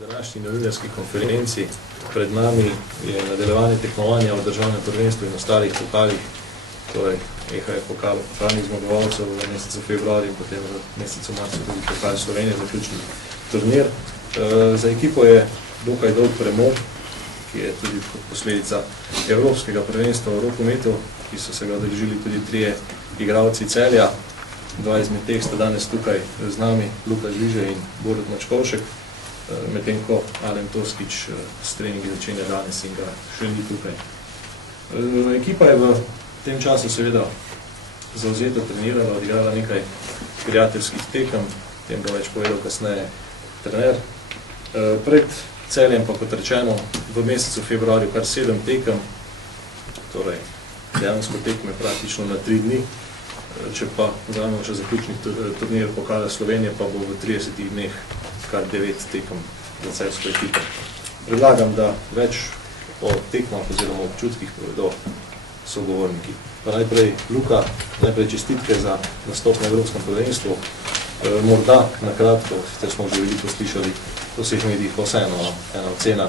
današnji novinarski konferenci pred nami je nadaljevanje tekmovanja v državnem prvenstvu in ostalih pokalih, torej EHF pokal pokalnih zmagovalcev v mesecu februarju in potem v mesecu marcu tudi pokal Slovenije, zaključni turnir. Za ekipo je dokaj dolg premor, ki je tudi posledica evropskega prvenstva v rokometu, ki so se ga odeležili tudi trije igralci Celja. Dva izmed teh sta danes tukaj z nami, Luka Žvižej in Borut Mačkovšek, medtem ko Alen Toskič s treningi začenja danes in ga še ni tukaj. Ekipa je v tem času seveda zavzeto trenirala, odigrala nekaj prijateljskih tekem, tem bo več povedal kasneje trener. Pred Celjem pa, kot rečeno, v mesecu februarju kar 7 tekem, torej dejansko tekme praktično na 3 dni, če pa vzamemo še zaključni turnir pokala Slovenije, pa bo v 30 dneh kar 9 tekem za celjsko ekipo. Predlagam, da več o tekmah oziroma občutkih povedo sogovorniki. Pa najprej Luka, najprej čestitke za nastop na Evropskem prvenstvu. Morda na kratko, sicer smo že veliko slišali v vseh medijih, pa vseeno ena ocena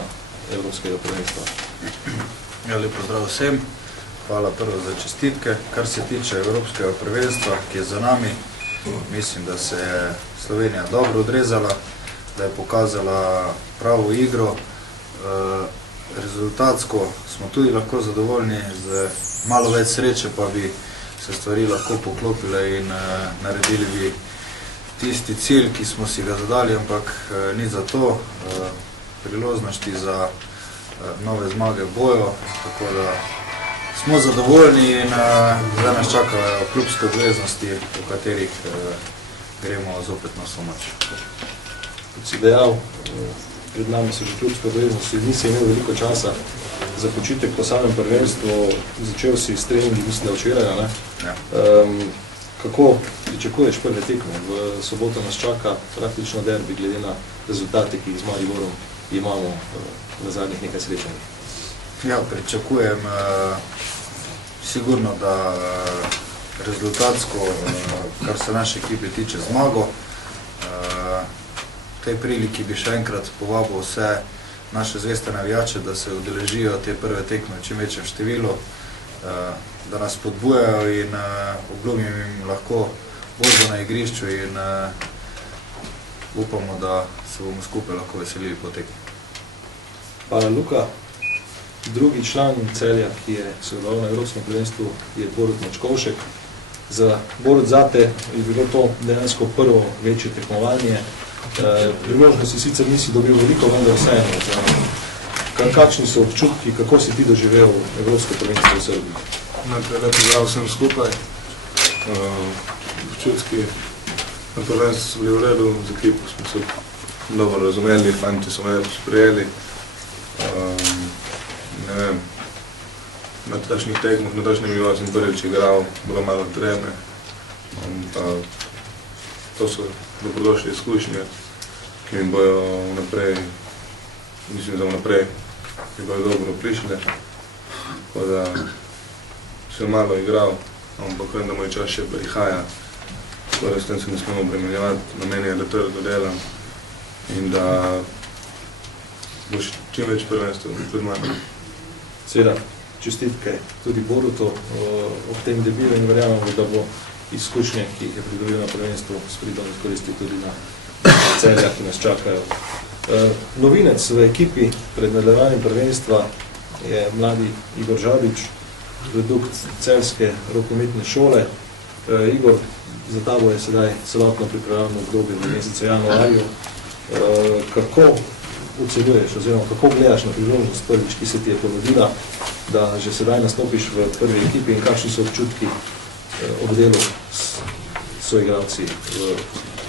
Evropskega prvenstva. Ja, lep pozdrav vsem. Hvala prvo za čestitke. Kar se tiče Evropskega prvenstva, ki je za nami, mislim, da se je Slovenija dobro odrezala, da je pokazala pravo igro. Rezultatsko smo tudi lahko zadovoljni, z malo več sreče pa bi se stvari lahko poklopile in naredili bi tisti cilj, ki smo si ga zadali, ampak ni za to. Priložnosti za nove zmage bojo, tako da smo zadovoljni in zdaj nas čakajo klubske obveznosti, v katerih gremo zopet na vso moč. Kot si dejal, pred nami so že klubske obveznosti, nisi imel veliko časa za počitek po samem prvenstvu, začel si s treningi, mislim, da včeraj, ne? Ja. Kako pričakuješ prve tekme? V soboto nas čaka praktično derbi, glede na rezultate, ki jih z Mariborom imamo na zadnjih nekaj srečanjih. Ja, pričakujem sigurno, da rezultatsko, kar se naše ekipe tiče, zmago. V tej priliki bi še enkrat povabil vse naše zveste navijače, da se udeležijo te prve tekme v čim večjem številu, da nas spodbujajo in obljubim jim lahko borbo na igrišču in upamo, da se bomo skupaj lahko veselili po tekmi. Hvala, Luka. Drugi član Celja, ki je sodeloval na Evropskem prvenstvu, je Borut Mačkovšek. Za Borut, zate je bilo to dejansko prvo večje tekmovanje. Priložnosti sicer nisi dobil veliko, vendar vseeno. Kakšni so občutki, kako si ti doživel Evropsko prvenstvo v Srbiji? Najprej lep pozdrav vsem skupaj. Občutki na prvenstvu so bili v redu, z ekipo smo se dobro razumeli, fanti so me sprejeli. Ne vem, na takšnih tekmah, na takšnem nivoju sem prvič igral, bilo malo treme. To so dobrodošle izkušnje, ki mi bojo vnaprej, mislim, da vnaprej mi bojo dobro prišle. Tako da sem malo igral, ampak vem, da moj čas še prihaja. Tako da s tem se ne smemo obremenjevati, na meni je, da trdo delam in da bo čim več prvenstev pred mano. Seveda, čestitke tudi Borutu ob tem debilu in verjamemo, da bo izkušnje, ki jih je pridobil na prvenstvu, s pridom izkoristil tudi na Celja, ki nas čakajo. Novinec v ekipi pred nadaljevanjem prvenstva je mladi Igor Žabič, produkt celjske rokometne šole. Igor, za tabo je sedaj celotno pripravljeno obdobje v mesecu januarju. Kako ocenjuješ oziroma kako gledaš na priložnost prvič, ki se ti je ponudila, da že sedaj nastopiš v prvi ekipi in kakšni so občutki ob delu s soigralci v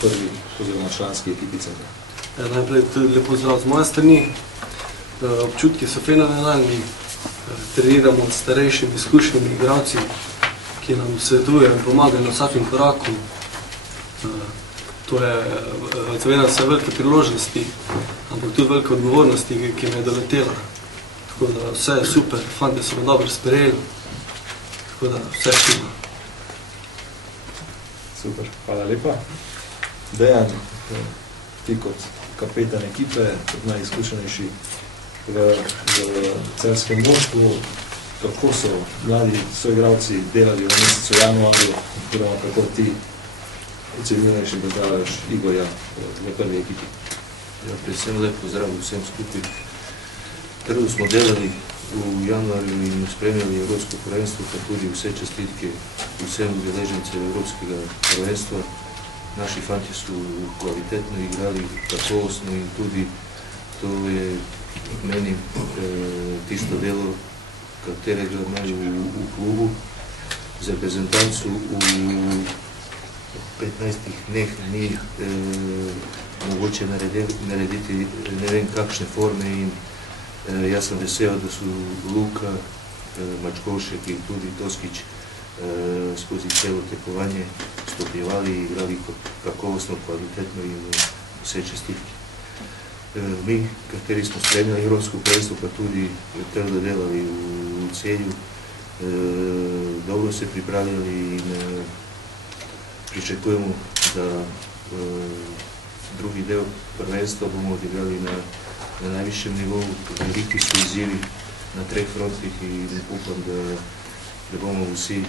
prvi oziroma članski ekipi Celja? Najprej lepo zdrav z moje strani. Občutki so fenomenalni. Treniramo s starejšimi, izkušenimi igralci, ki nam svetujejo in pomagajo na vsakem koraku. To je seveda vse velike priložnosti, ampak tudi velike odgovornosti, ki me je doletela. Tako da vse je super, fanti so me dobro sprejeli, tako da vse štima. Super, hvala lepa. Dejan, ti kot kapetan ekipe, kot najizkušenejši v celjskem moštvu, kako so mladi soigralci delali v mesecu januarju, oziroma kako ti ocenjuješ in pozdravljaš Igorja v prvi ekipi? Ja, predvsem lep pozdrav vsem skupaj. Trdo smo delali v januarju in spremljali Evropsko prvenstvo, pa tudi vse čestitke vsem udeležencem Evropskega prvenstva. Naši fanti so kvalitetno igrali, kakovostno in tudi to je meni tisto delo, katerega imeli v klubu. Z reprezentancu v 15 dneh ni mogoče narediti ne vem kakšne forme in jaz sem vesel, da so Luka, Mačkovšek in tudi Toskič skozi celo tekovanje stopnjevali in igrali kakovostno, kvalitetno in vse čestitke. Mi, kateri smo spremljali Evropsko prvenstvo, pa tudi trdo delali v Celju, dobro se pripravljali in pričakujemo, da drugi del prvenstva bomo odigrali na najvišjem nivoju. Veliki so izzivi na 3 frontih in upam, da bomo vsi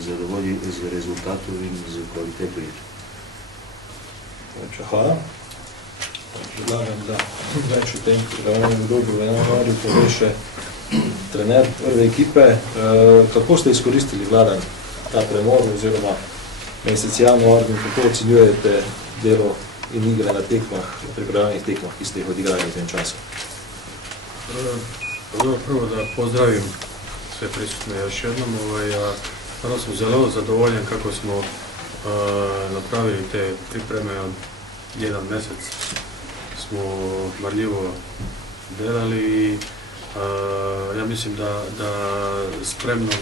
zadovoljni z rezultatom in z kvaliteto igre. Hvala. Predlagam, da več o tem, da vam je dobro v januarju pove še trener prve ekipe. Kako ste izkoristili, Vladan, ta premor oziroma mesec januar in kako ocenjujete delo in igre na tekmah, pripravljenih tekmah, ki ste jih odigrali v tem času? Prvo da pozdravim sve prisutne još jednom. Prvo sam zelo zadovoljen kako smo napravili te pripreme od 1 mjesec. Smo marljivo delali i ja mislim da spremno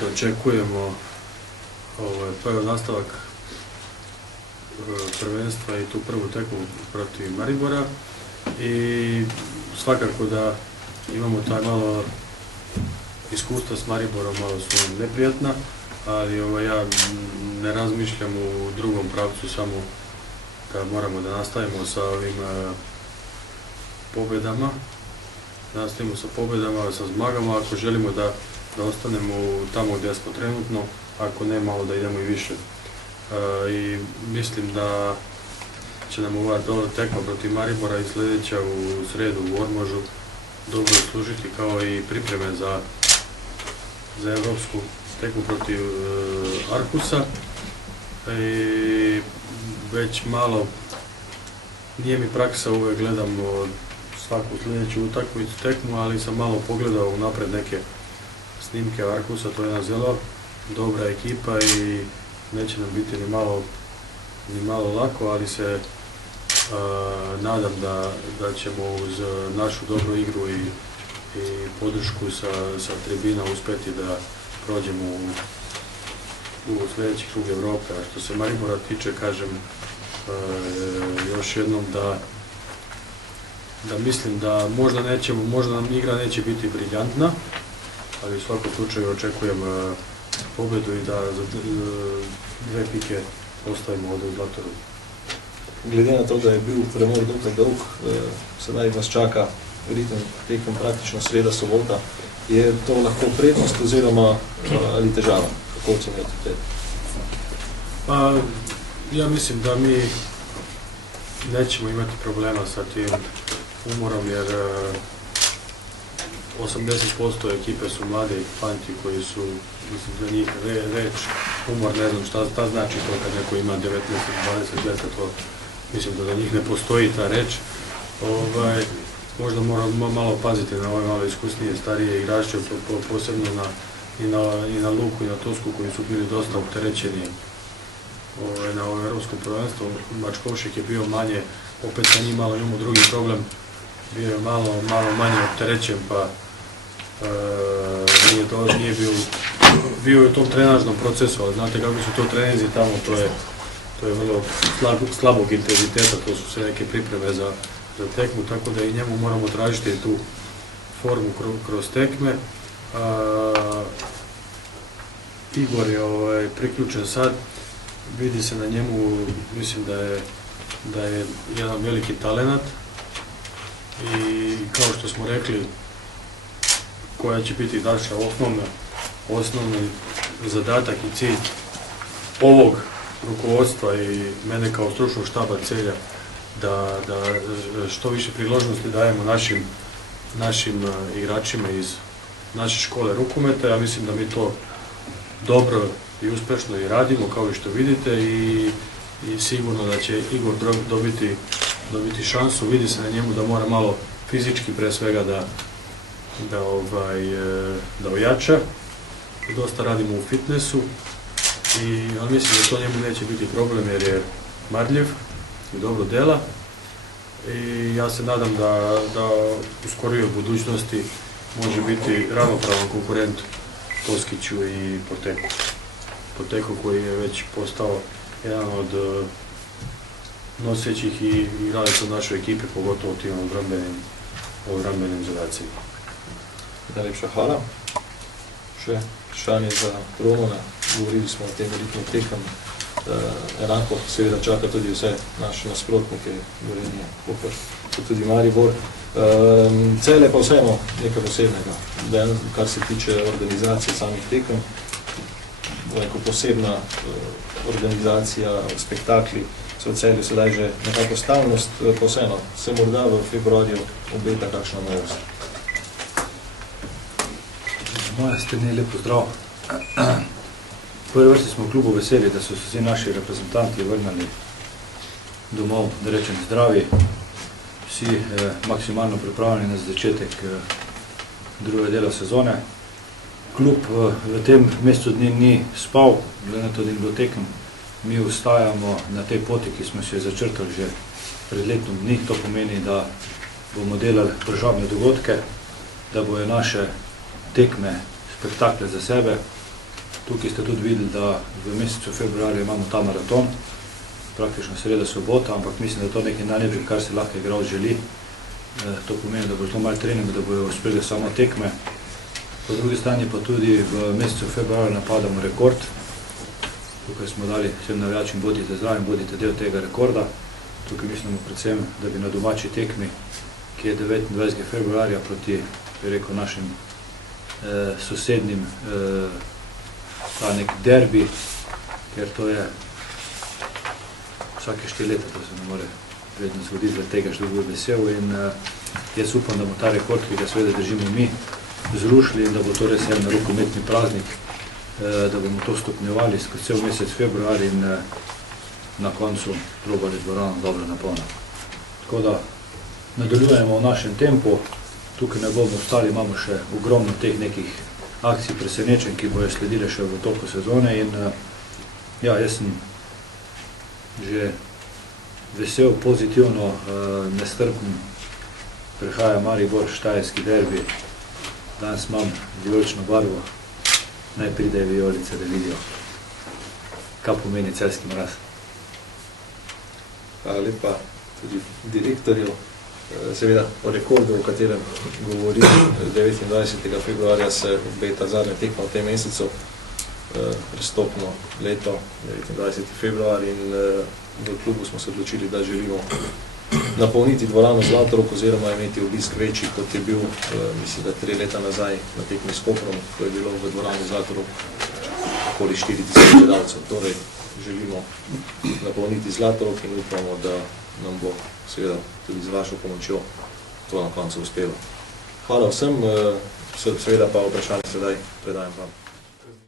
dočekujemo prvi nastavak prvenstva i tu prvu tekmu protiv Maribora i svakako da imamo taj malo iskustva s Mariborom, malo su neprijatna, ali ja ne razmišljam u drugom pravcu, samo da moramo da nastavimo sa ovim pobjedama, sa zmagama, ako želimo da ostanemo tamo gdje smo trenutno, ako ne, malo da idemo i više. I mislim da će nam ova tekma protiv Maribora i sljedeća u sredu u Ormožu dobro služiti kao i pripreme za evropsku tekmu protiv Arhusa. I već malo, nije mi praksa, uvijek gledamo svaku sljedeću utakmicu tekmu, ali sam malo pogledao unapred neke snimke Arhusa, to je jedna zelo dobra ekipa i neće nam biti ni malo lako, ali se nadam da ćemo uz našu dobru igru i podršku sa tribina uspjeti da prođemo u sljedeći krug Evrope. A što se Maribora tiče, kažem još jednom da mislim da možda nam igra neće biti briljantna, ali u svakom slučaju očekujem pobjedu i da za 2 pike ostavimo ovdje u Zlatoru. Glede na to, da je bil premor dokaj dolg, sedaj vas čaka ritem tekem praktično sreda, sobota. Je to lahko prednost oziroma ali težava? Kako ocenjujete te? Pa, ja mislim da mi nećemo imati problema sa tim umorom, jer 80% ekipe su mladi fanti koji su, mislim, za njih reč, umor, ne znam šta znači to kad neko ima 19, 20 leta, to mislim da za njih ne postoji ta reč. Možda moramo malo paziti na ove malo iskusnije, starije igrače, posebno i na Luku i na Tosku, koji su bili dosta opterećeni na ovom evropskom prvenstvu. Mačkovšek je bio manje, opet sa njim malo imamo drugi problem, bio je malo manje opterećen, pa nije bio u tom trenažnom procesu, ali znate kako su to treninzi tamo, to je vrlo slabog intenziteta, to su sve neke pripreme za tekmu, tako da i njemu moramo tražiti tu formu kroz tekme. Igor je priključen sad, vidi se na njemu, mislim da je da je jedan veliki talenat i kao što smo rekli, koja će biti naša osnovni zadatak i cilj ovog rukovodstva i mene kao stručnog štaba celja da što više priložnosti dajemo našim igračima iz naše škole rukometa. Ja mislim da mi to dobro i uspešno i radimo, kao i što vidite, i sigurno da će Igor dobiti šansu. Vidi se na njemu da mora malo fizički pre svega da ojača. Dosta radimo u fitnessu, ali mislim da to njemu neće biti problem jer je marljiv i dobro dela. I ja se nadam da u skorijoj budućnosti može biti ravnopravan konkurent Toskiću i Poteku. Poteku koji je već postao jedan od nosećih i igrača u našoj ekipi, pogotovo u tim obrambenim zadacima. Najlepša hvala. Še vprašanje za Romana. Govorili smo o tem velikih tekem. Enako seveda čaka tudi vse naše nasprotnike, Gorenje, Koper, tudi Maribor. Celje pa vseeno nekaj posebnega, kar se tiče organizacije samih tekem. Posebna organizacija, spektakli so v Celju sedaj že nekako stalnost, pa vseeno se morda v februarju obeta kakšna novost. Z moje strani lep pozdrav. V prvi vrsti smo v klubu veseli, da so se vsi naši reprezentanti vrnili domov, da rečem zdravi, vsi maksimalno pripravljeni na začetek druge dela sezone. Klub v tem mesecu dni ni spal, glede na to, da ni bilo tekem. Mi ostajamo na tej poti, ki smo se začrtali že pred letom dni. To pomeni, da bomo delali državne dogodke, da bojo naše tekme, spektakle za sebe. Tukaj ste tudi videli, da v mesecu februarja imamo ta maraton, praktično sreda sobota, ampak mislim, da je to nekaj najlepšega, kar se lahko igralec želi. To pomeni, da bo zelo malo treninga, da bojo uspeli samo tekme. Po drugi strani pa tudi v mesecu februarja napadamo rekord. Tukaj smo dali vsem navijačem, bodite zraven, bodite del tega rekorda. Tukaj mislimo predvsem, da bi na domači tekmi, ki je 29. februarja proti, bi rekel, našim sosednjim, ta nek derbi, ker to je vsake 4 leta, to se ne more vedno zgoditi, zaradi tega što bo vesel in jaz upam, da bo ta rekord, ki ga seveda držimo mi, zrušili in da bo to res en rokometni praznik, da bomo to stopnjevali skozi cel mesec februar in na koncu probali dvorano dobro napolniti. Tako da nadaljujemo v našem tempu, tukaj ne bomo ostali, imamo še ogromno teh nekih akcij presenečenj, ki bojo sledile še v toku sezone in ja, jaz sem že vesel, pozitivno, nestrpen, prihaja Maribor, štajerski derbi. Danes imam vijolično barvo, naj pridejo vijolice, da vidijo, kaj pomeni celjski mraz. Hvala lepa tudi direktorju. Seveda o rekordu, o katerem govori 29. februarja se obeta zadnja tekma v tem mesecu, prestopno leto, 29. februar in v klubu smo se odločili, da želimo napolniti dvorano Zlatorog oziroma imeti obisk večji, kot je bil, mislim, da 3 leta nazaj na tekmi s Koprom, ko je bilo v dvorani Zlatorog okoli 4000 gledalcev. Torej, želimo napolniti Zlatorog in upamo, da nam bo seveda tudi z vašo pomočjo to na koncu uspelo. Hvala vsem, seveda pa vprašanje sedaj predajam vam.